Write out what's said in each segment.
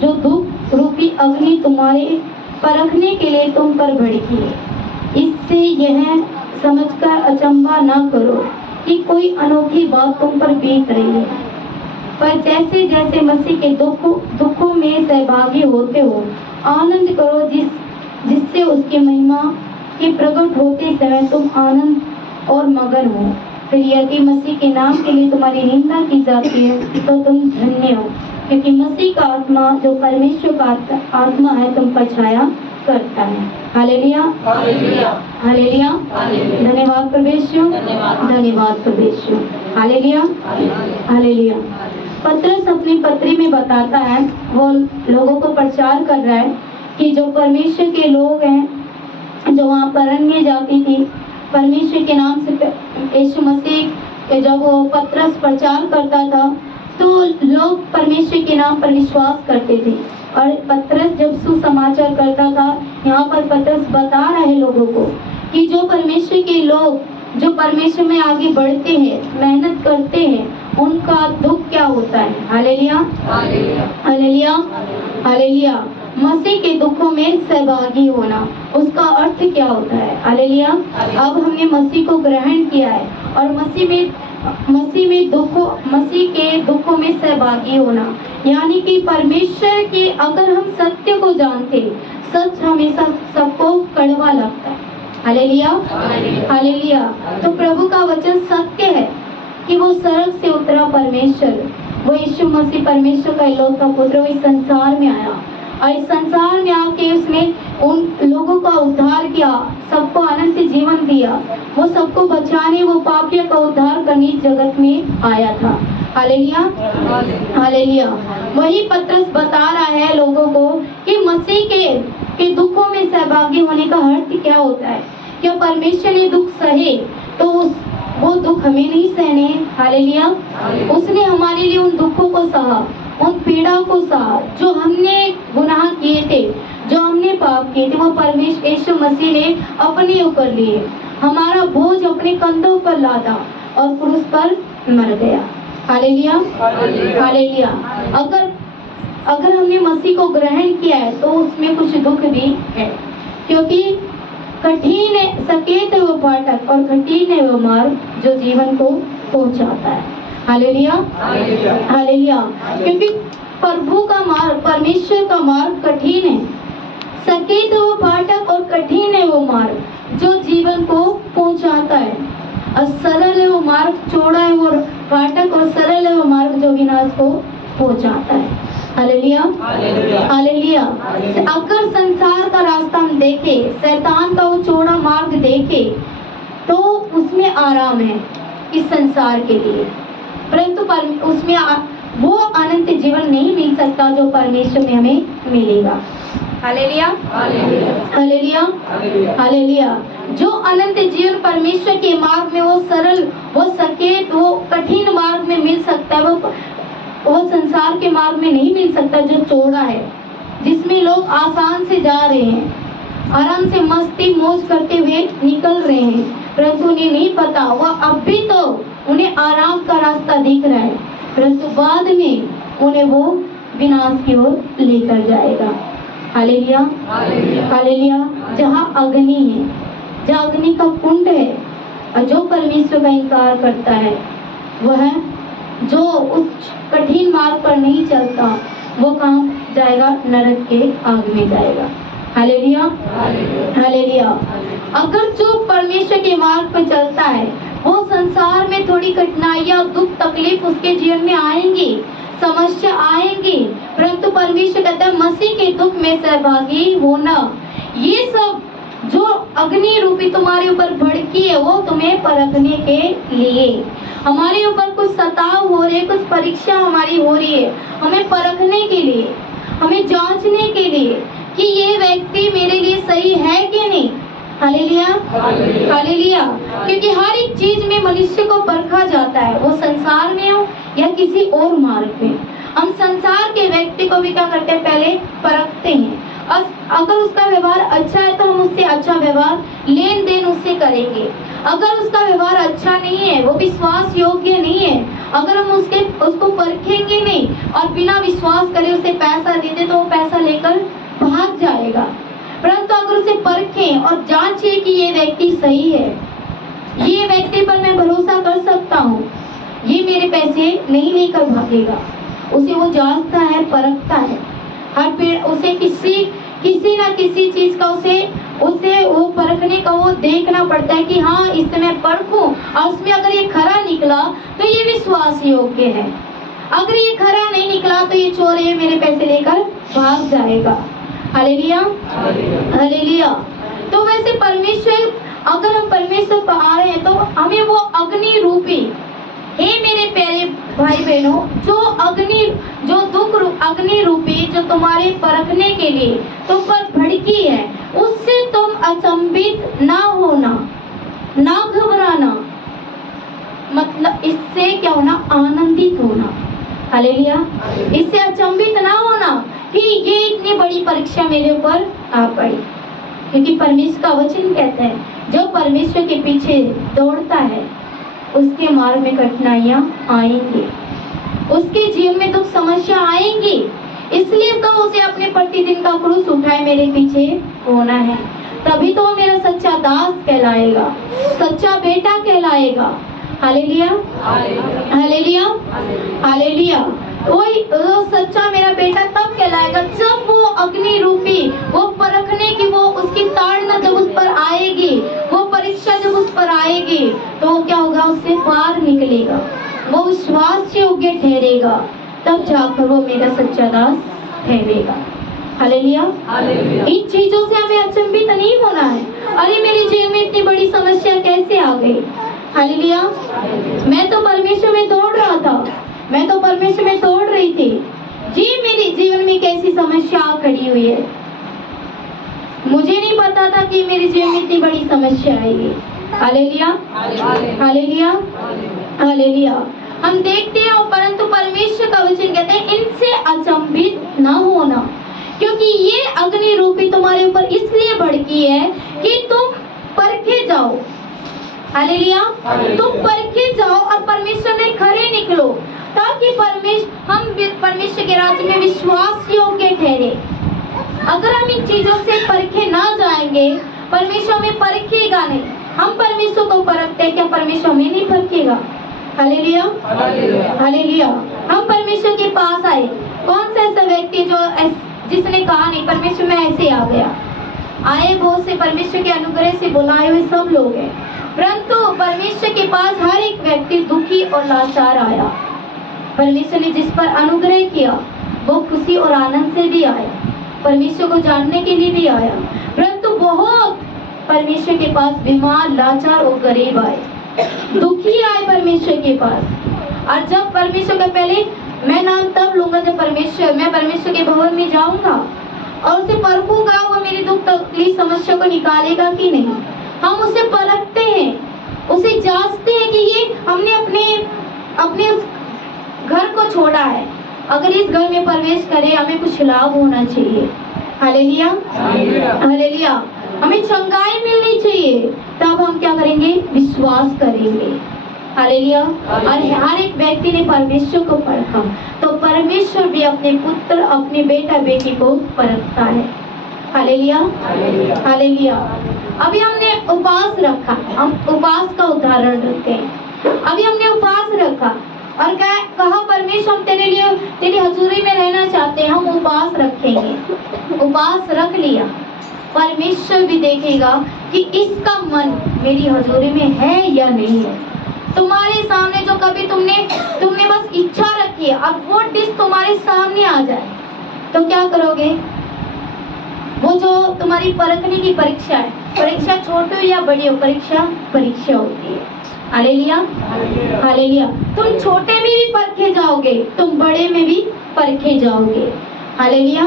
जो दुख रूपी अग्नि तुम्हारे परखने के लिए तुम पर भड़की है। इससे यह समझकर अचंभा न करो कि कोई अनोखी बात तुम पर बीत रही है, पर जैसे जैसे मसीह के दुखों में सहभागी होते हो आनंद करो, जिससे उसकी महिमा के प्रकट होते समय तुम आनंद और मगन हो। फिर यदि मसीह के नाम के लिए तुम्हारी निंदा की जाती है तो तुम धन्य हो, क्योंकि मसीह का आत्मा जो परमेश्वर का आत्मा है तुम पर छाया करता है। Hallelujah, hallelujah, hallelujah. धन्यवाद परमेश्वर, धन्यवाद परमेश्वर। Hallelujah, hallelujah. पतरस अपनी पत्री में बताता है, वो लोगों को प्रचार कर रहा है कि जो परमेश्वर के लोग हैं, जो वहाँ पर अन्य जाति थी, परमेश्वर के नाम से यीशु मसीह जब वो पतरस प्रचार करता था तो लोग परमेश्वर के नाम पर विश्वास करते थे। और पतरस जब सुसमाचार करता था, यहाँ पर पतरस बता रहा है लोगों को कि जो परमेश्वर के लोग जो परमेश्वर में आगे बढ़ते हैं, मेहनत करते हैं, उनका दुख क्या होता है। Hallelujah, hallelujah, hallelujah. मसीह के दुखों में सहभागी होना, उसका अर्थ क्या होता है। हालेलुया। अब हमने मसीह को ग्रहण किया है और मसीह के दुखों में सहभागी होना, यानी कि परमेश्वर के, अगर हम सत्य को जानते, सच हमेशा सबको कड़वा लगता है। Hallelujah, hallelujah. तो प्रभु का वचन सत्य है कि वो स्वर्ग से उतरा परमेश्वर, वो यीशु मसीह परमेश्वर का इकलौता पुत्र, वो इस संसार में आया और इस संसार में आके उसने उन लोगों का उद्धार किया, सबको अनंत जीवन दिया, वो सबको बचाने, वो पापियों का उद्धार करने जगत में आया था। Hallelujah, hallelujah. वही पतरस बता रहा है लोगों को कि मसीह के दुखों में सहभागी होने का अर्थ क्या होता है। क्या परमेश्वर ने दुख सहे तो वो दुख हमें नहीं सहने। हालेलुया। उसने हमारे लिए उन दुखों को सहा, उन पीड़ा को सहा, जो हमने गुनाह किए थे, जो हमने पाप किए थे, वो परमेश्वर यीशु मसीह ने अपने ऊपर लिए, हमारा बोझ अपने कंधों पर लादा और क्रूस पर मर गया। Hallelujah, hallelujah. अगर हमने मसीह को ग्रहण किया है तो उसमें कुछ दुख भी है, क्योंकि कठिन है सकेत है वो फाटक और कठिन है वो मार्ग जो जीवन को पहुंचाता है। Hallelujah, hallelujah. क्योंकि प्रभु का मार्ग, परमेश्वर का मार्ग कठिन है, सकेत है वो फाटक और कठिन है वो मार्ग जो जीवन को पहुंचाता है, और सरल है वो मार्ग, चौड़ा है वो फाटक और सरल है वो मार्ग जो विनाश को पहुंचाता है। Hallelujah, hallelujah. अगर संसार का रास्ता हम देखे, शैतान का वो चौड़ा मार्ग देखे, तो उसमें आराम है इस संसार के लिए, परंतु उसमें वो अनंत जीवन नहीं मिल सकता जो परमेश्वर में हमें मिलेगा। Hallelujah, hallelujah, hallelujah. जो अनंत जीवन परमेश्वर के मार्ग में, वो सरल, वो सकेत, वो कठिन मार्ग में मिल सकता है, वो संसार के मार्ग में नहीं मिल सकता जो चौड़ा है, जिसमें लोग आसान से जा रहे हैं, आराम से मस्ती मौज करते हुए निकल रहे हैं, परंतु उन्हें नहीं पता, वह अब भी तो उन्हें आराम का रास्ता दिख रहा है, परंतु बाद में उन्हें वो विनाश की ओर लेकर जाएगा। Hallelujah, hallelujah. जहाँ अग्नि है, जहाँ अग्नि का कुंड है, और जो परमेश्वर का इनकार करता है, वह जो उस कठिन मार्ग पर नहीं चलता, वो कहाँ जाएगा, नरक के आग में जाएगा। Hallelujah, hallelujah. अगर जो परमेश्वर के मार्ग पर चलता है, वो संसार में थोड़ी कठिनाइयाँ, दुख, तकलीफ उसके जीवन में आएंगी, समस्या आएंगी, परंतु परमेश्वर कहता है मसीह के दुख में सहभागी होना, ये सब जो अग्नि रूपी तुम्हारे ऊपर भड़की है, वो तुम्हें परखने के लिए, हमारे ऊपर कुछ सताव हो रहे, कुछ परीक्षा हमारी हो रही है, हमें परखने के लिए, हमें जांचने के लिए कि ये व्यक्ति मेरे लिए सही है कि नहीं। Hallelujah, hallelujah. क्योंकि हर एक चीज में मनुष्य को परखा जाता है, वो संसार में हो या किसी और मार्ग में। हम संसार के व्यक्ति को भी क्या करते हैं, पहले परखते हैं, अगर उसका व्यवहार अच्छा है तो हम उससे अच्छा व्यवहार लेन देन उससे करेंगे। अगर उसका व्यवहार अच्छा नहीं है, वो विश्वास योग्य नहीं है, अगर हम उसको परखेंगे नहीं और बिना विश्वास करे उसे पैसा देते तो वो पैसा लेकर भाग जाएगा। परंतु अगर उसे परखें और जांचें कि ये व्यक्ति सही है, ये व्यक्ति पर मैं भरोसा कर सकता हूँ, ये मेरे पैसे नहीं लेकर भागेगा, उसे वो जांचता है, परखता है। हर पेड़ उसे किसी ना किसी चीज का उसे वो परखने का वो देखना पड़ता है कि हाँ इससे मैं परखूं और उसमें अगर ये खरा निकला तो ये विश्वास योग्य है, अगर ये खरा नहीं निकला तो ये चोर है, मेरे पैसे लेकर भाग जाएगा। Hallelujah, hallelujah. तो वैसे परमेश्वर, अगर हम परमेश्वर पर आ रहे हैं तो हमें वो अग्नि रूपी, हे मेरे प्यारे भाई बहनों, जो दुख अग्नि रूपी जो तुम्हारे परखने के लिए तुम पर भड़की है, उससे तुम अचंभित ना होना, ना घबराना, मतलब इससे क्या होना, आनंदित होना। हालेलुया। इससे अचंभित ना होना कि ये इतनी बड़ी परीक्षा मेरे ऊपर आ पड़ी, क्योंकि परमेश्वर का वचन कहता है जो परमेश्वर के पीछे दौड़ता है उसके मार्ग में कठिनाइयां आएंगी, उसके जीवन में दुख समस्या आएंगी, इसलिए तो उसे अपने प्रतिदिन का क्रूस उठाए मेरे पीछे होना है, तभी तो वो मेरा सच्चा दास कहलाएगा, सच्चा बेटा कहलाएगा। Hallelujah, hallelujah, hallelujah. वो सच्चा मेरा बेटा तब कहलाएगा जब वो अग्नि रूपी, वो परखने की, वो उसकी ताड़ना जब उस पर आएगी, वो परीक्षा जब उस पर आएगी, तो क्या होगा, उससे पार निकलेगा, वो विश्वास योग्य ठहरेगा, तब जाकर वो मेरा सच्चा दास ठहरेगा। हालेलुया। इन चीजों से हमें अचंभित नहीं होना है, अरे मेरे जीवन में इतनी बड़ी समस्या कैसे आ गई। हालेलुया। मैं तो परमेश्वर में दौड़ रहा था, मैं तो परमेश्वर में दौड़ रही थी जी, मेरे जीवन में कैसी समस्या खड़ी हुई है, मुझे नहीं पता था कि मेरे जीवन में इतनी बड़ी समस्या आएगी। Hallelujah, hallelujah, hallelujah. हम देखते हैं, परंतु परमेश्वर का वचन कहते हैं इनसे अचंभित न होना, क्योंकि ये अग्नि रूपी तुम्हारे ऊपर इसलिए भड़की है कि तुम परखे जाओ। हालेलुया। तुम परखे जाओ और परमेश्वर में खरे निकलो, ताकि हम परमेश्वर के राज्य में विश्वास योग्य ठहरे। अगर हम इन चीजों से परखे ना जाएंगे, परमेश्वर हमें परखेगा नहीं। हम परमेश्वर को परखते हैं, क्या परमेश्वर हमें नहीं परखेगा। Hallelujah, hallelujah. हम परमेश्वर के पास आए, कौन सा ऐसा व्यक्ति जिसने कहा नहीं परमेश्वर में ऐसे आ गया। आए बहुत से परमेश्वर के अनुग्रह से बुलाए हुए सब लोग हैं, परंतु परमेश्वर के पास हर एक व्यक्ति दुखी और लाचार आया। परमेश्वर ने जिस पर अनुग्रह किया वो खुशी और आनंद से भी आया, परमेश्वर को जानने के लिए भी आया, परंतु बहुत परमेश्वर के पास बीमार, लाचार और गरीब आए, दुखी आए परमेश्वर के पास। और जब परमेश्वर का पहले मैं नाम तब लूंगा जब मैं परमेश्वर के भवन में जाऊंगा और उसे परखूंगा, वो मेरी दुख तकलीफ समस्या को निकालेगा कि नहीं। हम उसे परखते हैं, उसे जांचते हैं कि ये हमने अपने घर को छोड़ा है, अगर इस घर में प्रवेश करे हमें कुछ लाभ होना चाहिए। Hallelujah, hallelujah. हमें चंगाई मिलनी चाहिए, तब हम क्या करेंगे, विश्वास करेंगे। हालेलुया। और हर एक व्यक्ति ने परमेश्वर को परखा, तो परमेश्वर भी अपने पुत्र, अपने बेटा बेटी को परखता है। Hallelujah, hallelujah. अभी हमने उपवास रखा, हम उपवास का उदाहरण रखते हैं। अभी हमने उपवास रखा और कहा परमेश्वर हम तेरे लिए तेरी हजूरी में रहना चाहते हैं, हम उपवास रखेंगे। उपवास रख लिया, परमेश्वर भी देखेगा कि इसका मन मेरी हजूरी में है या नहीं है। तुम्हारे सामने जो कभी तुमने बस इच्छा रखी है, अब वो डिश तुम्हारे सामने आ जाए तो क्या करोगे। वो जो तुम्हारी परखने की परीक्षा है, परीक्षा छोटी हो या बड़ी हो, परीक्षा होती है। Hallelujah, hallelujah. तुम छोटे में भी परखे जाओगे, तुम बड़े में भी परखे जाओगे। Hallelujah,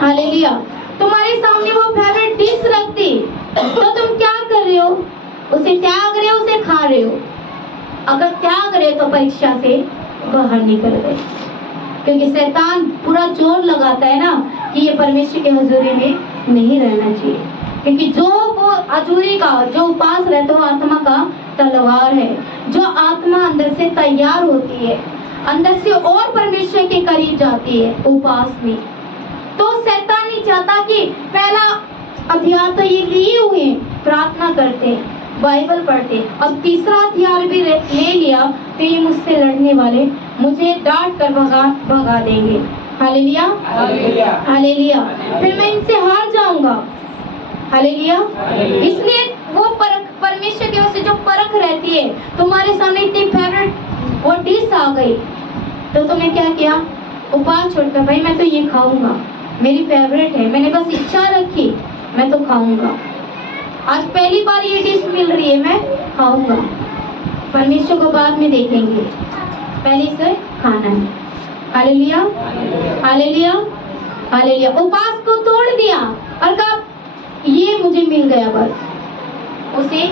hallelujah. तुम्हारे सामने वो फेवरेट डिश रखती तो तुम क्या कर रहे हो, उसे त्याग रहे हो, उसे खा रहे हो। अगर त्याग रहे तो परीक्षा से बाहर निकल गए, क्योंकि शैतान पूरा जोर लगाता है ना कि ये परमेश्वर की हजूरी में नहीं रहना चाहिए, क्योंकि जो वो हजूरी का जो उपास रहता है वो आत्मा का तलवार है। जो आत्मा अंदर से तैयार होती है, अंदर से और परमेश्वर के करीब जाती है उपास में, तो शैतान नहीं चाहता कि पहला हथियार तो ये लिए हुए प्रार्थना करते हैं, बाइबल पढ़ते, अब तीसरा हथियार भी ले लिया तो ये मुझसे लड़ने वाले मुझे डांट कर भगा देंगे। हालेलुया, हालेलुया, फिर मैं इनसे हार जाऊंगा। हालेलुया। इसलिए वो परमेश्वर की ओर से जो परख रहती है, तुम्हारे सामने इतनी फेवरेट वो डिश आ गई तो तुमने क्या किया, उपवास छोड़कर भाई मैं तो ये खाऊंगा, मेरी फेवरेट है, मैंने बस इच्छा रखी मैं तो खाऊंगा, आज पहली बार ये डिश मिल रही है मैं खाऊंगा। परमेश्वर को बाद में देखेंगे, पहले से खाना है। Hallelujah, hallelujah, hallelujah. उपवास को तोड़ दिया और कहा ये मुझे मिल गया, बस उसे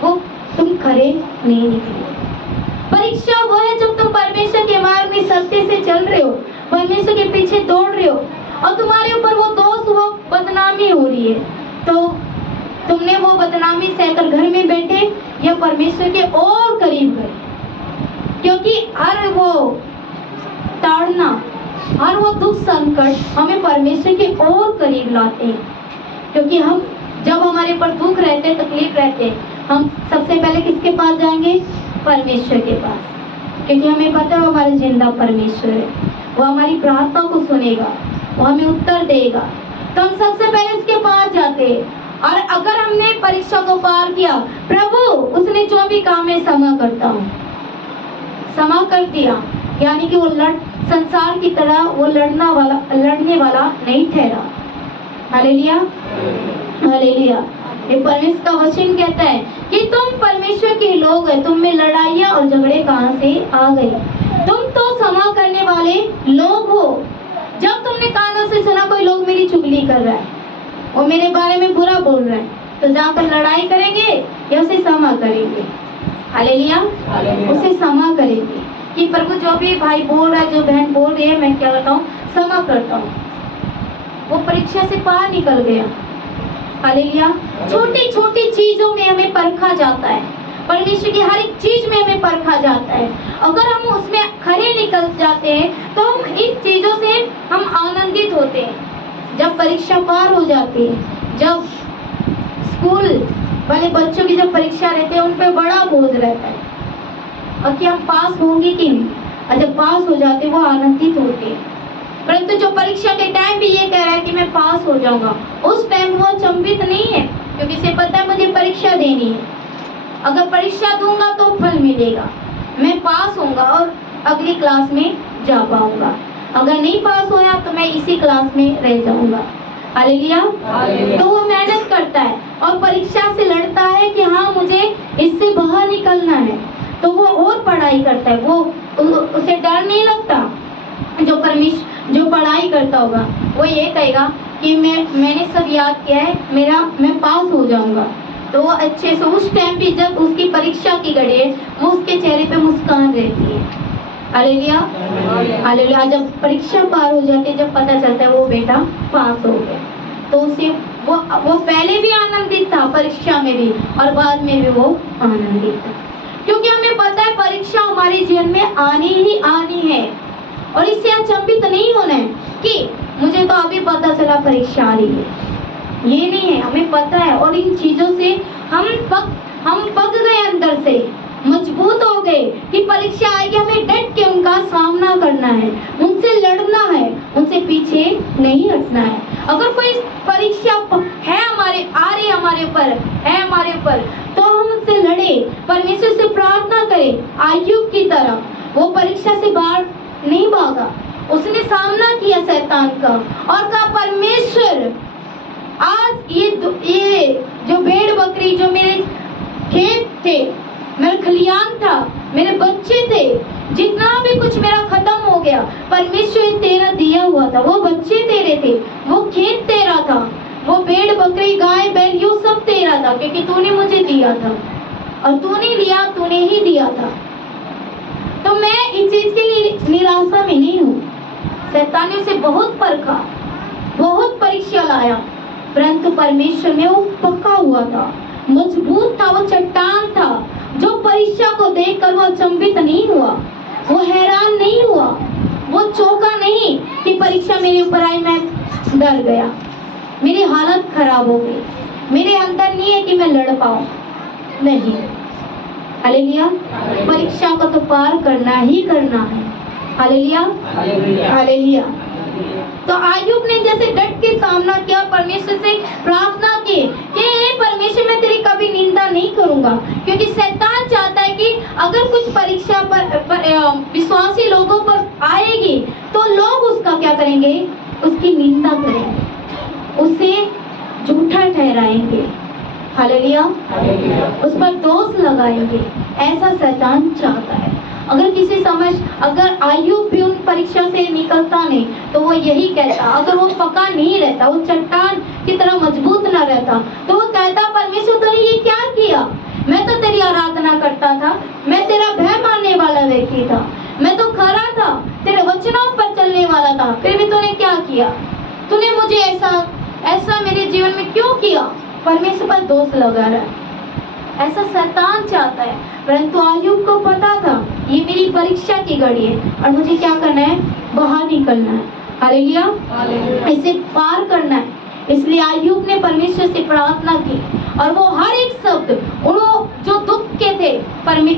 वो तुम खरे नहीं निकले। परीक्षा वो है जब तुम परमेश्वर के मार्ग में सत्य से चल रहे हो, परमेश्वर के पीछे दौड़ रहे हो और तुम्हारे ऊपर वो दोष वो बदनामी हो रही है, तो तुमने वो बदनामी सहकर घर में बैठे या परमेश्वर के और करीब गए, क्योंकि हर वो ताड़ना, हर वो दुख संकट हमें परमेश्वर के और करीब लाते हैं। क्योंकि हम जब हमारे ऊपर दुख रहते, तकलीफ रहते, हम सबसे पहले किसके पास जाएंगे, परमेश्वर के पास, क्योंकि हमें पता है वो हमारा जिंदा परमेश्वर है, वो हमारी प्रार्थना को सुनेगा, वो हमें उत्तर देगा, तो हम सबसे पहले उसके पास जाते हैं। और अगर हमने परीक्षा को पार किया, प्रभु उसने जो भी काम है क्षमा करता हूँ, क्षमा कर दिया, यानी कि वो संसार की तरह वो लड़ने वाला नहीं ठहरा। Hallelujah, hallelujah. ये परमेश्वर का वचन कहता है कि तुम परमेश्वर के लोग हैं, तुम में लड़ाइयाँ और झगड़े कहाँ से आ गए, तुम तो क्षमा करने वाले लोग हो। जब तुमने कानों से सुना कोई लोग मेरी चुगली कर रहा है, वो मेरे बारे में बुरा बोल रहा है, तो जाकर लड़ाई करेंगे या उसे क्षमा करेंगे। हालेलुया, उसे क्षमा करेंगे कि प्रभु जो भी भाई बोल रहा है, जो बहन बोल रही है, मैं क्या करता हूँ, क्षमा करता हूँ। वो परीक्षा से बाहर निकल गया। हालेलुया। छोटी छोटी चीजों में हमें परखा जाता है, परमेश्वर की हर एक चीज में हमें परखा जाता है। अगर हम उसमें खरे निकल जाते हैं तो हम इन चीजों से हम आनंदित होते हैं। जब परीक्षा पार हो जाती है, जब स्कूल वाले बच्चों की जब परीक्षा रहती है, उन पर बड़ा बोझ रहता है और कि हम पास होंगे कि नहीं, और जब पास हो जाते वो आनंदित होते हैं। परंतु जो परीक्षा के टाइम भी ये कह रहा है कि मैं पास हो जाऊंगा, उस टाइम वो अचंभित नहीं है, क्योंकि इसे पता है मुझे परीक्षा देनी है, अगर परीक्षा दूंगा तो फल मिलेगा, मैं पास होऊंगा और अगली क्लास में जा पाऊंगा, अगर नहीं पास होया तो मैं इसी क्लास में रह जाऊंगा। हालेलुया। तो वो मेहनत करता है और परीक्षा से लड़ता है कि हाँ मुझे इससे बाहर निकलना है, तो वो और पढ़ाई करता है, वो उसे डर नहीं लगता। जो पढ़ाई करता होगा वो ये कहेगा कि मैंने सब याद किया है, मैं पास हो जाऊंगा, तो वो अच्छे से उस टाइम पे जब उसकी परीक्षा की घड़ी है, वो उसके चेहरे पे मुस्कान रहती है। Hallelujah, hallelujah. जब परीक्षा पार हो जाती है, जब पता चलता है वो बेटा पास हो गया, तो उसे वो पहले भी आनंदित था, परीक्षा में भी और बाद में भी वो आनंदित था, क्योंकि हमें पता है परीक्षा हमारे जीवन में आनी ही आनी है। और इससे अचंभित नहीं होना है कि मुझे तो अभी पता चला परीक्षा आ रही है, ये नहीं है, हमें पता है। और इन चीजों से हम पक गए, अंदर से मजबूत हो गए कि परीक्षा आएगी, हमें डट के उनका सामना करना है, उनसे लड़ना है, उनसे पीछे नहीं हटना है। अगर कोई परीक्षा है आ रही हमारे ऊपर, तो हम उससे लड़े, परमेश्वर से प्रार्थना करें। आयुब की तरह वो परीक्षा से बाहर नहीं भागा, उसने सामना किया शैतान का और कहा परमेश्वर आज ये जो भेड़ बकरी, जो मेरे खेत थे, मेरा खलियान था, मेरे बच्चे थे, जितना भी कुछ मेरा खत्म हो गया, परमेश्वर तेरा दिया हुआ था, वो बच्चे तेरे थे, वो खेत तेरा था, वो भेड़ बकरी गाय बैल ये सब तेरा था, क्योंकि तूने मुझे दिया था और तूने लिया, तूने ही दिया था। तो मैं इस चीज के लिए निराशा में नहीं हूँ। शैतान ने उसे बहुत परखा, बहुत परीक्षा लाया, परंतु परमेश्वर में वो पक्का हुआ था, मजबूत था, वो चट्टान था जो परीक्षा को देखकर वो अचंभित नहीं हुआ, वो हैरान नहीं हुआ, वो चौंका नहीं कि परीक्षा मेरे ऊपर आई, मैं डर गया, मेरी हालत खराब हो गई, मेरे अंदर नहीं है कि मैं लड़ पाऊं। नहीं, हालेलुया। परीक्षा को तो पार करना ही करना है। Hallelujah, hallelujah. तो आयुब ने जैसे डट के सामना किया, परमेश्वर से प्रार्थना की कि हे परमेश्वर, मैं तेरी कभी निंदा नहीं करूंगा, क्योंकि शैतान चाहता है कि अगर कुछ परीक्षा पर विश्वासी लोगों पर आएगी तो लोग उसका क्या करेंगे, उसकी निंदा करेंगे, उसे झूठा ठहराएंगे। हालेलुया, उस पर दोष लगाएंगे, ऐसा शैतान चाहता है। अगर आयुब भी उन परीक्षा से निकलता नहीं तो वो यही कहता, अगर वो पका नहीं रहता, वो चट्टान की तरह मजबूत न रहता, तो वो कहता परमेश्वर तूने ये क्या किया, मैं तो तेरी आराधना करता था, मैं तेरा भय मानने वाला व्यक्ति था, मैं तो खरा था, तेरे वचनों पर चलने वाला था, फिर भी तूने क्या किया, तूने मुझे ऐसा मेरे जीवन में क्यों किया। परमेश्वर पर दोष लगा रहा है, ऐसा शैतान चाहता है। परंतु आयुब को पता था ये मेरी परीक्षा की घड़ी है और मुझे क्या करना है, बाहर निकलना है। हालेलुया, इसे पार करना है। इसलिए आयुब ने परमेश्वर से प्रार्थना की और वो हर एक शब्द जो दुख के थे,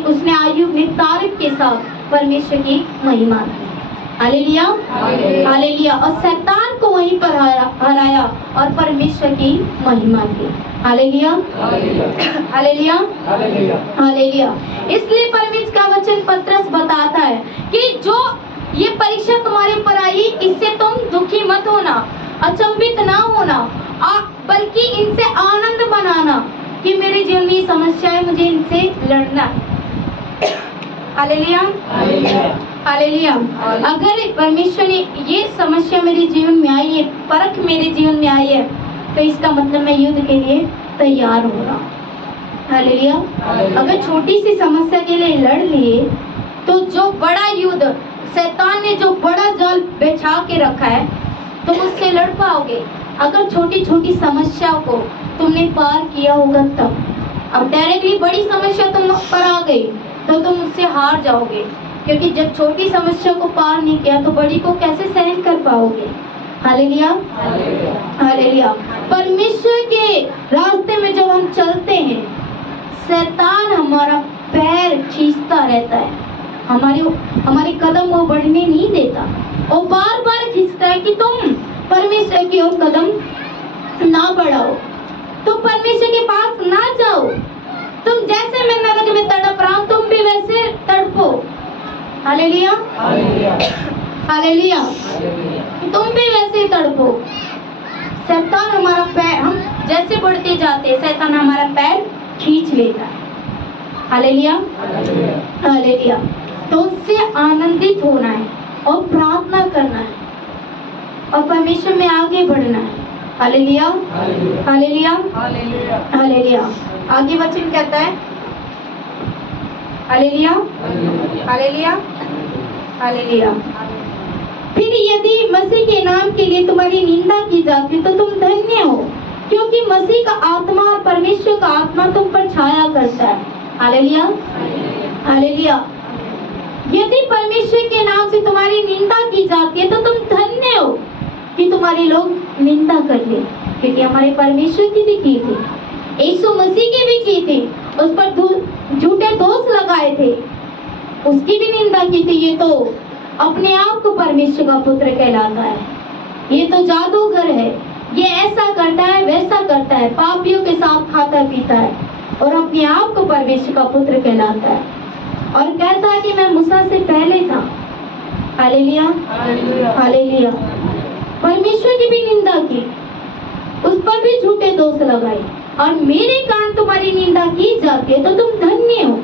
उसने आयुब ने तारीफ के साथ परमेश्वर की महिमा की। Hallelujah, hallelujah. और शैतान को वहीं पर हराया और परमेश्वर की महिमा की। Hallelujah, hallelujah, hallelujah. इसलिए परमेश्वर का वचन पत्रस बताता है कि जो ये परीक्षा तुम्हारे ऊपर आई, इससे तुम दुखी मत होना, अचंभित ना होना, बल्कि इनसे आनंद मनाना कि मेरे जीवन में समस्या है, मुझे इनसे लड़ना है। Hallelujah, hallelujah. अगर परमेश्वर ने ये समस्या मेरे जीवन में आई है, परख मेरे जीवन में आई है, तो इसका मतलब मैं युद्ध के लिए तैयार हो रहा हूँ। हालेलुया। अगर छोटी सी समस्या के लिए लड़ लिए तो जो बड़ा युद्ध शैतान ने जो बड़ा जाल बिछा के रखा है तुम उससे लड़ पाओगे। अगर छोटी छोटी समस्याओं को तुमने पार किया होगा तब। अब डायरेक्टली बड़ी समस्या तुम पर आ गई तो तुम उससे हार जाओगे, क्योंकि जब छोटी समस्या को पार नहीं किया तो बड़ी को कैसे सहन कर पाओगे। Hallelujah, hallelujah. परमेश्वर के रास्ते में जब हम चलते हैं, शैतान हमारा पैर खींचता रहता है, हमारे कदम वो बढ़ने नहीं देता और बार बार खींचता है कि तुम परमेश्वर की ओर कदम ना बढ़ाओ, तुम परमेश्वर के पास ना जाओ, तुम जैसे मैं नरक में तड़प रहा हूं तुम भी वैसे तड़पो। Hallelujah, hallelujah. तुम भी वैसे तड़पो। शैतान हमारा पैर, हम जैसे बढ़ते जाते हैं शैतान हमारा पैर खींच लेता है। Hallelujah, hallelujah. तो उससे आनंदित होना है और प्रार्थना करना है और परमेश्वर में आगे बढ़ना है। Hallelujah, hallelujah, hallelujah. आगे वचन कहता है हालेलुया, हालेलुया, हालेलुया। फिर यदि मसीह के नाम के लिए तुम्हारी निंदा की जाती तो तुम धन्य हो, क्योंकि मसीह का आत्मा और परमेश्वर का आत्मा तुम पर छाया करता है। Hallelujah, hallelujah. यदि परमेश्वर के नाम से तुम्हारी निंदा की जाती है तो तुम धन्य हो कि तुम्हारे लोग निंदा कर ले, क्योंकि हमारे परमेश्वर की भी की थी, यीशु मसीह की भी की थी, उस पर झूठे दोष लगाए थे, उसकी भी निंदा की थी। ये तो अपने आप को परमेश्वर का पुत्र कहलाता है, ये तो जादूगर है, ये ऐसा करता है वैसा करता है, पापियों के साथ खाता पीता है और अपने आप को परमेश्वर का पुत्र कहलाता है और कहता है कि मैं मूसा से पहले था। Hallelujah, hallelujah. परमेश्वर की भी निंदा की, उस पर भी झूठे दोष लगाए और मेरे कारण तुम्हारी निंदा की जाती है तो तुम धन्य हो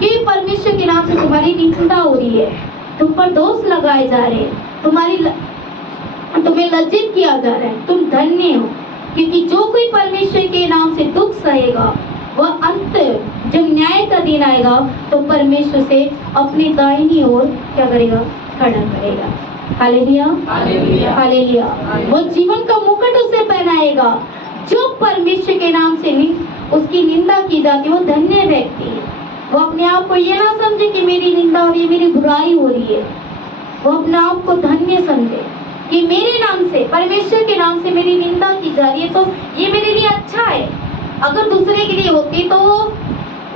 कि परमेश्वर के नाम से तुम्हारी निंदा हो रही है, तुम पर दोष लगाए जा रहे हैं, तुम्हें लज्जित किया जा रहा है, तुम धन्य हो, क्योंकि जो कोई परमेश्वर के नाम से दुख सहेगा वह अंत जब न्याय का दिन आएगा तो परमेश्वर से अपनी दाहिनी ओर क्या करेगा, खड़ा करेगा। Hallelujah, hallelujah. वो जीवन का मुकुट उसे पहनाएगा। जो परमेश्वर के नाम से उसकी निंदा की जाती है वो धन्य व्यक्ति है। वो अपने आप को ये ना समझे कि मेरी निंदा हो रही है, मेरी बुराई हो रही है। वो अपने आप को धन्य समझे कि मेरे नाम से, परमेश्वर के नाम से मेरी निंदा की जा रही है, तो ये मेरे लिए अच्छा है। अगर दूसरे के लिए होती तो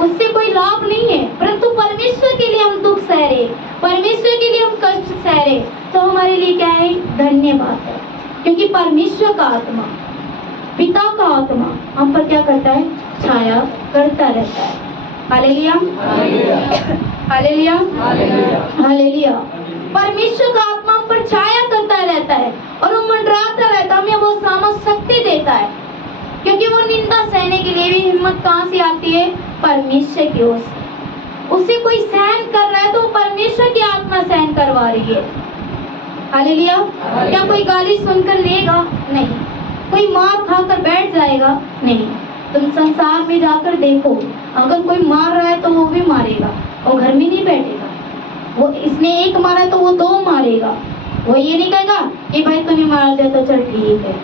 उससे कोई लाभ नहीं है, परंतु परमेश्वर के लिए हम दुख सह रहे, परमेश्वर के लिए हम कष्ट सह रहे, तो हमारे लिए क्या है? धन्य बात है। क्योंकि परमेश्वर का आत्मा, पिता का आत्मा हम पर क्या करता है? छाया करता रहता है। Hallelujah, hallelujah, hallelujah. परमेश्वर का आत्मा हम पर छाया करता रहता है और वो मंडराता रहता है, हमें वो सामर्थ शक्ति देता है। क्योंकि वो निंदा सहने के लिए भी हिम्मत कहाँ से आती है? परमेश्वर की ओर से। उसे कोई सहन कर रहा है तो परमेश्वर की आत्मा सहन करवा रही है। हालेलुया। क्या कोई गाली सुनकर लेगा? नहीं। कोई मार खाकर बैठ जाएगा? नहीं। तुम संसार में जाकर देखो, अगर कोई मार रहा है तो वो भी मारेगा, वो घर में नहीं बैठेगा। वो इसने एक मारा तो वो दो मारेगा। वो ये नहीं कहेगा कि भाई तूने मार दिया तो चल ठीक है,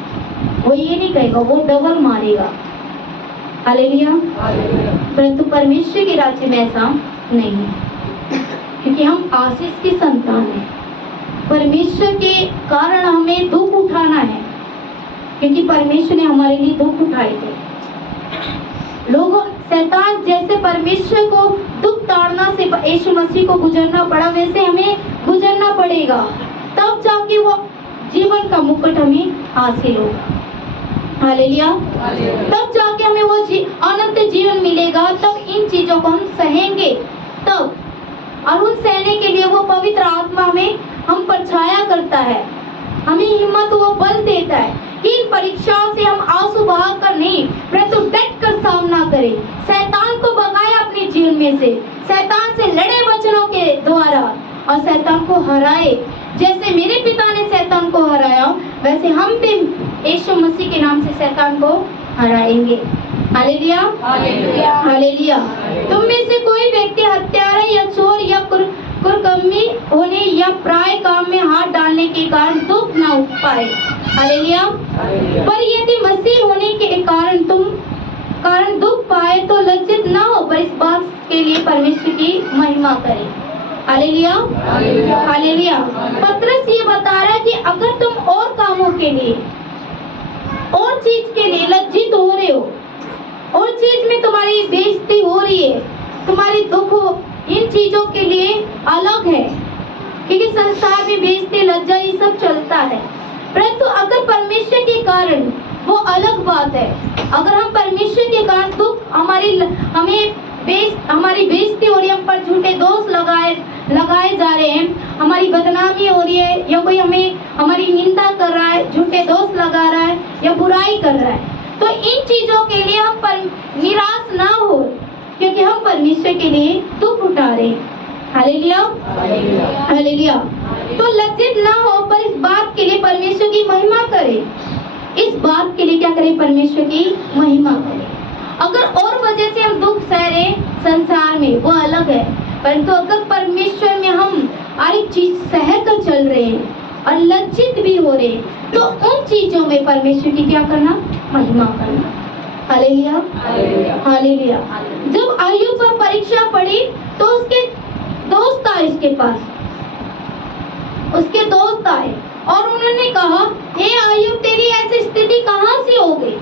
वो ये नहीं कहेगा, वो डबल मारेगा। हालेलुया। परंतु परमेश्वर के राज्य में ऐसा नहीं है, क्योंकि हम आशीष की संतान हैं। परमेश्वर के कारण हमें दुख उठाना है, क्योंकि परमेश्वर ने हमारे लिए दुख उठाए थे। लोगों, शैतान जैसे परमेश्वर को दुख ताड़ना से यीशु मसीह को गुजरना पड़ा, वैसे हमें गुजरना पड़ेगा, तब जाके वो जीवन का मुकुट हमें हासिल होगा। हालेलुया। तब जाके हमें वो अनंत जीवन मिलेगा। तब इन चीजों को हम सहेंगे, तब और उन सहने के लिए वो पवित्र आत्मा हमें हम पर छाया करता है, हमें हिम्मत, वो बल देता है कि इन परीक्षाओं से हम आंसू बहाकर नहीं, परंतु डट कर सामना करें। शैतान को भगाए अपने जीवन में से, शैतान से लड़े वचनों के द्वारा और शैतान को हराए। जैसे मेरे पिता ने शैतान को हराया, वैसे हम भी यीशु मसीह के नाम से शैतान को हराएंगे। Hallelujah, hallelujah. तुम में से कोई व्यक्ति हत्यारा या चोर या कुकर्मी होने या प्राय काम में हाथ डालने के कारण दुख न उठ पाए। हालेलुया। पर यदि मसीह होने के कारण दुख पाए तो लज्जित न हो, पर इस बात के लिए परमेश्वर की महिमा करें। Hallelujah, hallelujah. पतरस ये बता रहा है कि अगर तुम और कामों के लिए, और चीज के लिए लज्जित हो रहे हो, और चीज में तुम्हारी बेइज्जती हो रही है, तुम्हारी दुख हो, इन चीजों के लिए अलग है, क्योंकि संसार में बेइज्जती, लज्जा ये सब चलता है। परंतु अगर परमेश्वर के कारण, वो अलग बात है। अगर हम परमेश्वर के कारण दुख, हमारी बेइज्जती हो रही है, हम पर झूठे दोष लगाए जा रहे हैं, हमारी बदनामी हो रही है, या कोई हमारी निंदा कर रहा है, झूठे दोष लगा रहा है या बुराई कर रहा है, तो इन चीजों के लिए हम निराश ना हो, क्योंकि हम परमेश्वर के लिए दुख उठा रहे हैं। Hallelujah, hallelujah. तो लज्जित ना हो, पर इस बात के लिए परमेश्वर की महिमा करें। इस बात के लिए क्या करें? परमेश्वर की महिमा करें। अगर और वजह से हम दुख सह रहे संसार में, वो अलग है, परंतु अगर परमेश्वर में हम हर एक चीज सह कर चल रहे हैं और लज्जित भी हो रहे हैं, तो उन चीजों में परमेश्वर की क्या करना? महिमा करना। Hallelujah, hallelujah. जब अय्यूब पर परीक्षा पड़ी तो उसके दोस्त आए उसके पास, उसके दोस्त आए और उन्होंने कहा, हे अय्यूब, तेरी ऐसी स्थिति कहाँ से हो गई?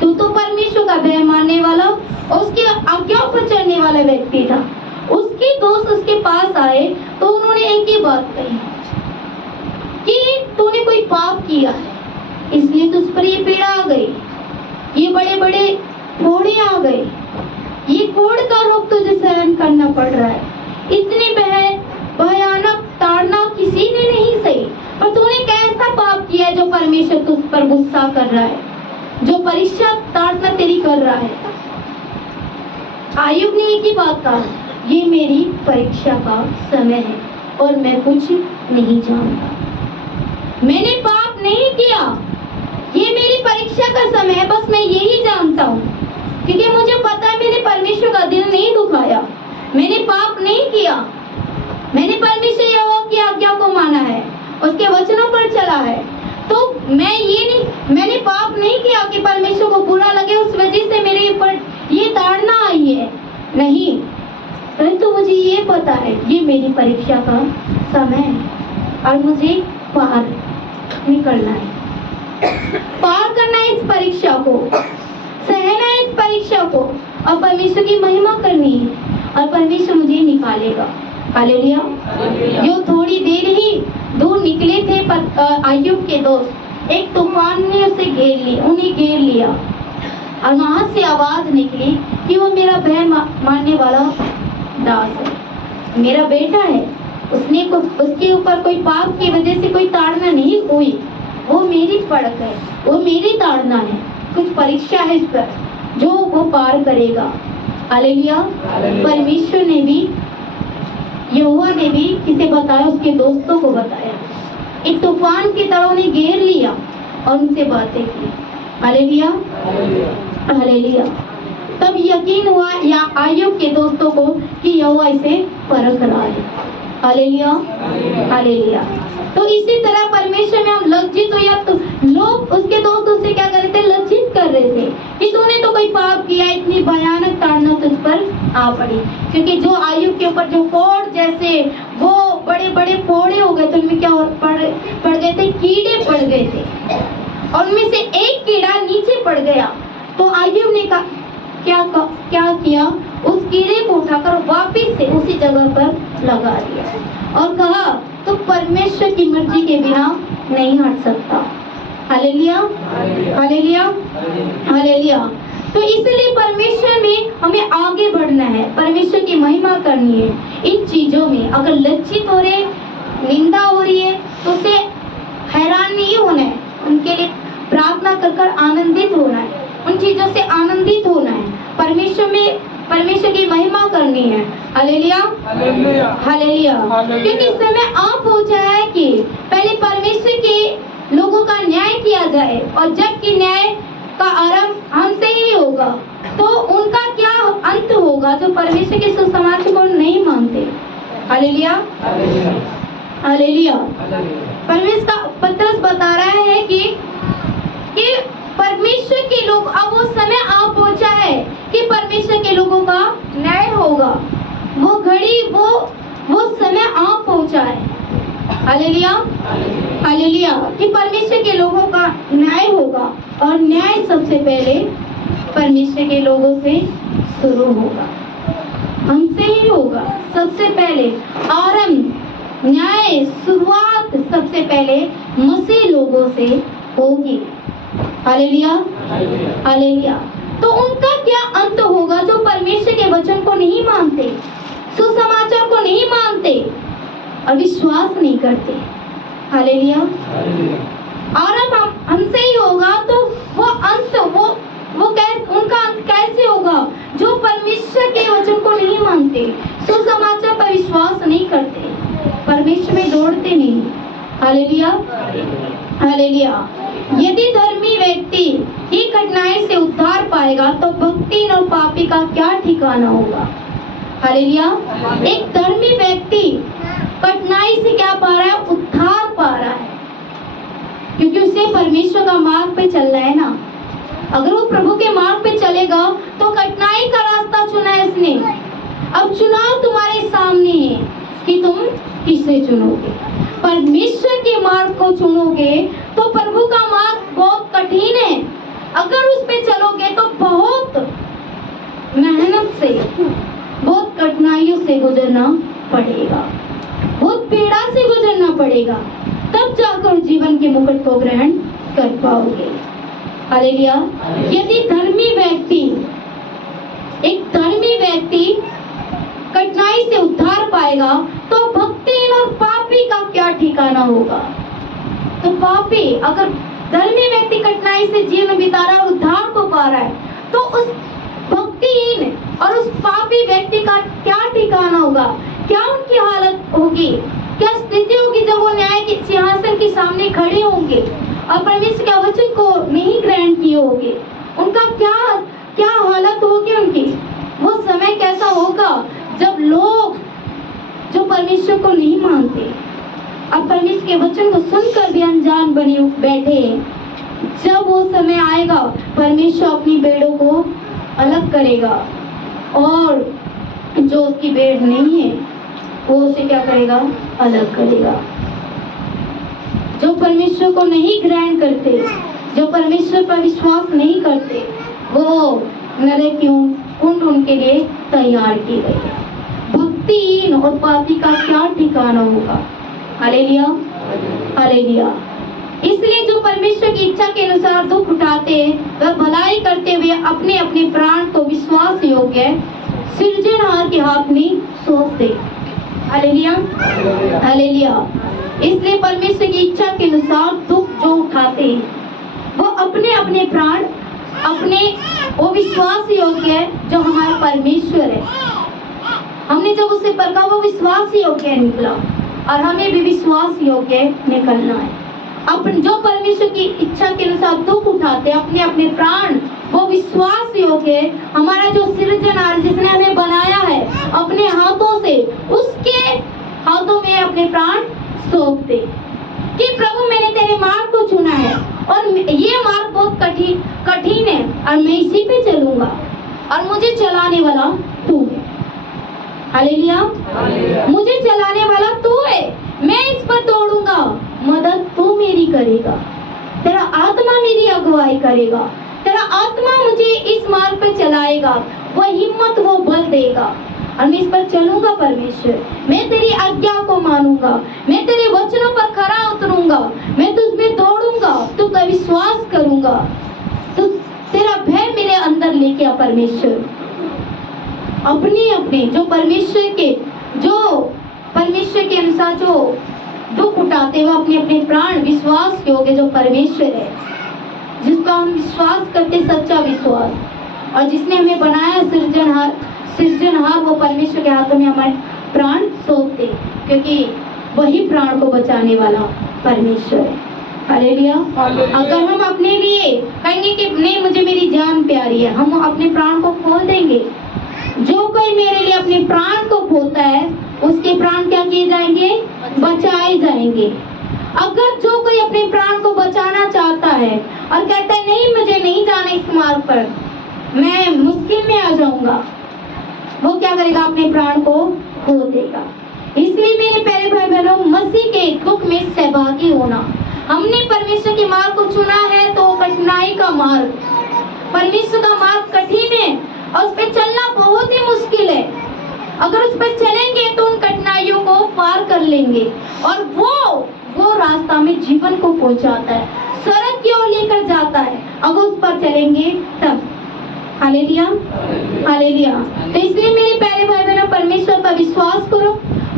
तू तो परमेश्वर का भय मानने वाला, उसकी आज्ञा पर चलने वाला व्यक्ति था। उसके दोस्त उसके पास आए तो उन्होंने एक ही बात कही कि तूने कोई पाप किया है, इसलिए तुझ पर ये पीड़ा आ गई, ये बड़े बड़े फोड़े आ गए, ये कोढ़ का रोग तुझे सहन करना पड़ रहा है। इतनी भयानक ताड़ना किसी ने नहीं सही, पर तूने कैसा पाप किया है जो परमेश्वर तुझ पर गुस्सा कर रहा है, जो परीक्षा ताड़ना तेरी कर रहा है। अय्यूब ने एक ही बात कहा, ये मेरी परीक्षा का समय है और मैं कुछ नहीं जानता, मैंने पाप नहीं किया, ये मेरी परीक्षा का समय है, बस मैं यही जानता हूँ, क्योंकि मुझे पता है मैंने परमेश्वर का दिल नहीं दुखाया, मैंने पाप नहीं किया, मैंने परमेश्वर यहोवा की आज्ञा को माना है उसके वचनों पर चला है, तो मैंने पाप नहीं किया कि परमेश्वर को बुरा लगे उस वजह से मेरे ऊपर ये ताड़ना आई है, नहीं। परंतु मुझे ये पता है ये मेरी परीक्षा का समय है और मुझे पार निकलना है, पार करना है इस परीक्षा को, सहना है इस परीक्षा को और परमेश्वर की महिमा करनी है और परमेश्वर मुझे निकालेगा। हालेलुया। जो थोड़ी देर ही दूर निकले थे अय्यूब के दोस्त, एक तूफान ने उन्हें घेर लिया और वहां से आवाज निकली कि वो मेरा भय मानने वाला दास है, मेरा बेटा है, उसके ऊपर कोई पाप की वजह से कोई ताड़ना नहीं हुई, वो मेरी पड़क है, वो मेरी ताड़ना है, कुछ परीक्षा है इस पर जो वो पार करेगा। हालेलुया। परमेश्वर ने भी, यहोवा ने भी किसे बताया, उसके दोस्तों को बताया। एक तूफान की तरह उन्हें घेर लिया और उनसे बातें की। Hallelujah, hallelujah. तब यकीन हुआ या अय्यूब के दोस्तों को कि यहोवा इसे परख रहा है। Hallelujah, hallelujah. तो इसी तरह परमेश्वर में हम लज्जित हो, या तो लोग उसके दोस्त उससे क्या कर रहे थे, लज्जित कर रहे थे कि तूने तो कोई पाप किया, इतनी भयानक ताड़ना तुझ पर आ पड़ी। क्योंकि जो अय्यूब के ऊपर जो फोड़ जैसे वो बड़े बड़े फोड़े हो गए, तो उनमें क्या पड़ गए थे, कीड़े पड़ गए थे और उनमें से एक कीड़ा नीचे पड़ गया। तो अय्यूब ने क्या किया, उस कीड़े को उठाकर वापस से उसी जगह पर लगा दिया और कहा तो परमेश्वर की मर्जी के बिना नहीं हट सकता। Hallelujah, hallelujah, hallelujah. तो इसलिए परमेश्वर में हमें आगे बढ़ना है, परमेश्वर की महिमा करनी है। इन चीजों में अगर लज्जित हो रहे, निंदा हो रही है, तो उसे हैरान नहीं होना है, उनके लिए प्रार्थना कर आनंदित होना है, उन चीजों से आनंदित होना है, परमेश्वर की महिमा करनी है। Hallelujah, hallelujah. क्योंकि समय आ पहुंचा है कि पहले परमेश्वर के लोगों का न्याय किया जाए और जबकि न्याय का आरंभ हमसे ही होगा, तो उनका क्या अंत होगा जो परमेश्वर के सुसमाचार को नहीं मानते। Hallelujah, hallelujah. परमेश्वर का पत्रस बता रहा है कि परमेश्वर के लोग, अब वो समय आ पहुंचा है कि परमेश्वर के लोगों का न्याय होगा। वो घड़ी, वो समय आ पहुंचा है। Hallelujah, hallelujah. कि परमेश्वर के लोगों का न्याय होगा और न्याय सबसे पहले परमेश्वर के लोगों से शुरू होगा, हमसे ही होगा। सबसे पहले आरंभ, न्याय, शुरुआत सबसे पहले मसीह लोगों से होगी। Hallelujah, hallelujah. तो उनका क्या अंत होगा जो परमेश्वर के वचन को नहीं मानते, सुसमाचार को नहीं मानते और विश्वास नहीं करते। हालेलुया। आरंभ हमसे ही होगा, तो वो अंत उनका अंत कैसे होगा, जो परमेश्वर के वचन को नहीं मानते, सुसमाचार पर विश्वास नहीं करते, परमेश्वर में दौड़ते नहीं। Hallelujah, hallelujah. यदि धर्मी व्यक्ति ही कठिनाई से उद्धार पाएगा, तो भक्तिहीन और पापी का क्या ठिकाना होगा। हालेलुया। एक धर्मी व्यक्ति कठिनाई से क्या पा रहा है, उद्धार पा रहा है, क्योंकि उसे परमेश्वर का मार्ग पे चल रहा है ना। अगर वो प्रभु के मार्ग पे चलेगा तो कठिनाई का रास्ता चुना है उसने। अब चुनाव तुम्हारे सामने है कि तुम किसे चुनोगे। परमेश्वर के मार्ग को चुनोगे तो प्रभु का मार्ग बहुत कठिन है, अगर उस पे चलोगे तो बहुत मेहनत से, बहुत कठिनाइयों से गुजरना पड़ेगा, बहुत पीड़ा से गुजरना पड़ेगा, तब जाकर जीवन के मुकुट को ग्रहण कर पाओगे। हालेलुया। यदि एक धर्मी व्यक्ति कठिनाई से उद्धार पाएगा, तो भक्तिहीन और पापी का क्या ठिकाना होगा। तो पापी, अगर धर्मी व्यक्ति कठिनाई से जीवन बिता रहा है और उद्धार को पा रहा है, तो उस भक्तिहीन और उस पापी व्यक्ति का क्या ठिकाना होगा, क्या उनकी हालत होगी, क्या स्थिति होगी जब वो न्याय के सिंहासन के सामने खड़े होंगे और परमेश्वर के वचन को नहीं ग्रहण किए होंगे। उनका क्या हालत होगी उनकी। वो समय कैसा होगा जब लोग जो परमेश्वर को नहीं मानते, अब परमेश्वर के वचन को सुनकर भी अनजान बने बैठे। जब वो समय आएगा परमेश्वर अपनी भेड़ों को अलग करेगा और जो उसकी भेड़ नहीं है वो उसे क्या करेगा, अलग करेगा। जो परमेश्वर को नहीं ग्रहण करते, जो परमेश्वर पर विश्वास नहीं करते, वो नरक की कुंड उनके लिए तैयार की गई है। भक्तिहीन और पापी का क्या ठिकाना होगा। Hallelujah, hallelujah. इसलिए जो परमेश्वर की इच्छा के अनुसार दुख उठाते हैं वह भलाई करते हुए अपने अपने प्राण को विश्वास योग्य सृजनहार के हाथ में सौंप दे। Hallelujah, hallelujah. इसलिए परमेश्वर की इच्छा के अनुसार दुख जो उठाते हैं वो अपने अपने प्राण अपने वो विश्वास योग्य है जो हमारा परमेश्वर है। हमने जब उसे परखा वो विश्वास योग्य निकला और हमें भी विश्वास योग्य निकलना है। अपन जो परमेश्वर की इच्छा के अनुसार दुख उठाते अपने अपने प्राण वो विश्वास योग्य है। हमारा जो सृजनहार जिसने हमें बनाया है अपने हाथों से, उसके हाथों में अपने प्राण सौंप दे कि प्रभु मैंने तेरे मार्ग को चुना है और ये मार्ग बहुत कठिन है और मैं इसी पे चलूंगा और मुझे चलाने वाला तू है। हालेलुया, मुझे चलाने वाला तू है। मैं इस पर दौड़ूंगा, मदद तू मेरी करेगा, तेरा आत्मा मेरी अगुवाई करेगा, तेरा आत्मा मुझे इस मार्ग पर चलाएगा, वो हिम्मत वो बल देगा और मैं इस पर चलूंगा। परमेश्वर मैं तेरी आज्ञा को मानूंगा, मैं तेरे वचनों पर खरा उतरूंगा, मैं तुझ में दौड़ूंगा, तुझ पर विश्वास करूंगा, तू तेरा भय मेरे अंदर लेके आ। परमेश्वर अपने अपने जो परमेश्वर के अनुसार जो दुख उठाते हुए अपने अपने प्राण विश्वास योग्य जो परमेश्वर है, जिसका हम विश्वास करते, सच्चा विश्वास, और जिसने हमें बनाया सृजनहार वो परमेश्वर के हाथों में हमारे प्राण सौंपते, क्योंकि वही प्राण को बचाने वाला परमेश्वर है। हालेलुया। अगर हम अपने लिए कहेंगे कि नहीं मुझे मेरी जान प्यारी है, हम अपने प्राण को खोल देंगे। जो कोई मेरे लिए अपने प्राण को खोता है उसके प्राण क्या किए जाएंगे, बचाए जाएंगे। अगर जो कोई अपने प्राण को बचाना चाहता है और कहता है नहीं मुझे नहीं जाना इस मार्ग पर, मैं मुश्किल में आ जाऊंगा, वो क्या करेगा, अपने प्राण को खो देगा। इसलिए मेरे प्यारे भाई बहनों, मसीह के दुख में सहभागी होना, हमने परमेश्वर के मार्ग को चुना है तो कठिनाई का मार्ग, परमेश्वर का मार्ग कठिन है और उस पर चलना बहुत ही मुश्किल है। अगर उस पर चलेंगे तो उन कठिनाइयों को पार कर लेंगे और वो रास्ता में जीवन को पहुंचाता है, स्वर्ग की ओर लेकर जाता है। अगर उस पर चलेंगे तब। Hallelujah, hallelujah. तो इसलिए मेरे प्यारे भाई बहनों, परमेश्वर पर विश्वास करो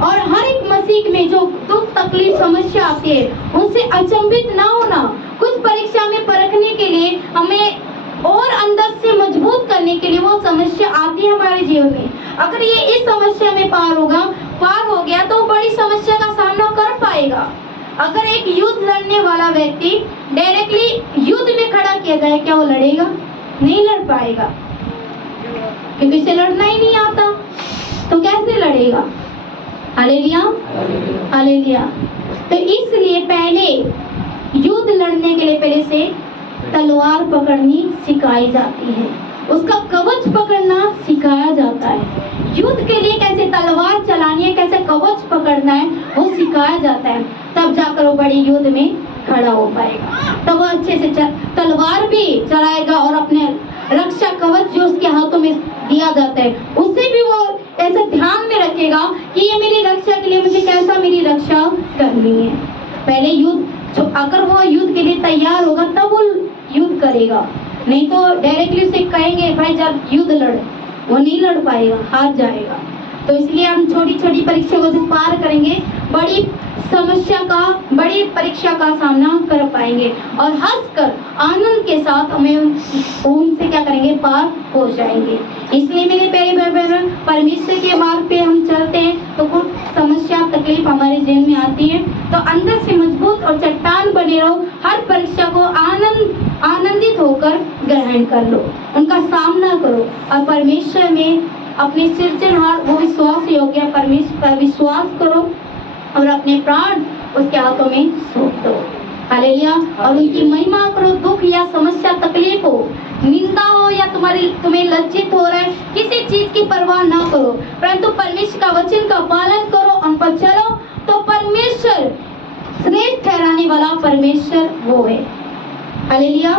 और हर एक मसीह में जो दुख तकलीफ समस्या आती है उनसे अचंभित ना होना। कुछ परीक्षा में परखने के लिए हमें और अंदर से मजबूत करने के लिए वो समस्या आती है हमारे जीवन में। अगर ये इस समस्या में पार हो गया तो बड़ी समस्या का सामना कर पाएगा। अगर एक युद्ध लड़ने वाला व्यक्ति डायरेक्टली युद्ध में खड़ा किया जाए, क्या वो लड़ेगा? नहीं लड़ पाएगा, क्योंकि उसे लड़ना ही नहीं आता, तो कैसे लड़ेगा? Hallelujah, hallelujah. तो इसलिए पहले युद्ध लड़ने के लिए पहले से तलवार पकड़नी सिखाई जाती है, उसका कवच पकड़ना सिखाया जाता है। युद्ध के लिए कैसे तलवार चलानी है, कैसे कवच पकड़ना है, वो सिखाया जाता है। तब जाकर वो बड़ी युद्ध में खड़ा हो पाएगा, तब वो अच्छे से तलवार भी चलाएगा और अपने रक्षा कवच जो उसके हाथों में दिया जाता है उसे भी वो ऐसा ध्यान में रखेगा कि ये मेरी रक्षा के लिए मुझे कैसा मेरी रक्षा करनी है। पहले युद्ध जो अगर वो युद्ध के लिए तैयार होगा तब वो युद्ध करेगा, नहीं तो डायरेक्टली उसे कहेंगे भाई जब युद्ध लड़, वो नहीं लड़ पाएगा, हार जाएगा। तो इसलिए हम छोटी छोटी परीक्षा को जब पार करेंगे बड़ी परीक्षा का सामना कर पाएंगे और हंसकर आनंद के साथ हमें उनसे क्या करेंगे, पार हो जाएंगे। इसलिए मेरे प्यारे भाई बहनों, परमेश्वर के मार्ग पे हम चलते हैं तो कुछ समस्या तकलीफ हमारे जीवन में आती है, तो अंदर से मजबूत और चट्टान बने रहो। हर परीक्षा को आनंदित होकर ग्रहण कर लो, उनका सामना करो और परमेश्वर में अपने सृजनहार वो विश्वास योग्य परमेश्वर पर विश्वास करो और अपने प्राण उसके हाथों में सौंप दो। हालेलुया। और उनकी महिमा करो। दुख या समस्या, तकलीफ हो, निंदा हो या तुम्हें लज्जित हो रहा है, किसी चीज की परवाह ना करो, परंतु परमेश्वर का वचन का पालन करो, उन पर चलो, तो परमेश्वर श्रेष्ठ ठहराने वाला परमेश्वर वो है। Hallelujah,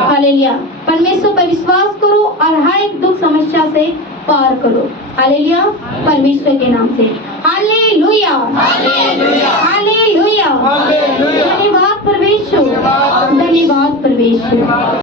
hallelujah. परमेश्वर पर विश्वास करो और हर एक दुख समस्या से पार करो। हालेलुया, परमेश्वर के नाम से। Hallelujah, hallelujah. धन्यवाद परमेश्वर, धन्यवाद परमेश्वर।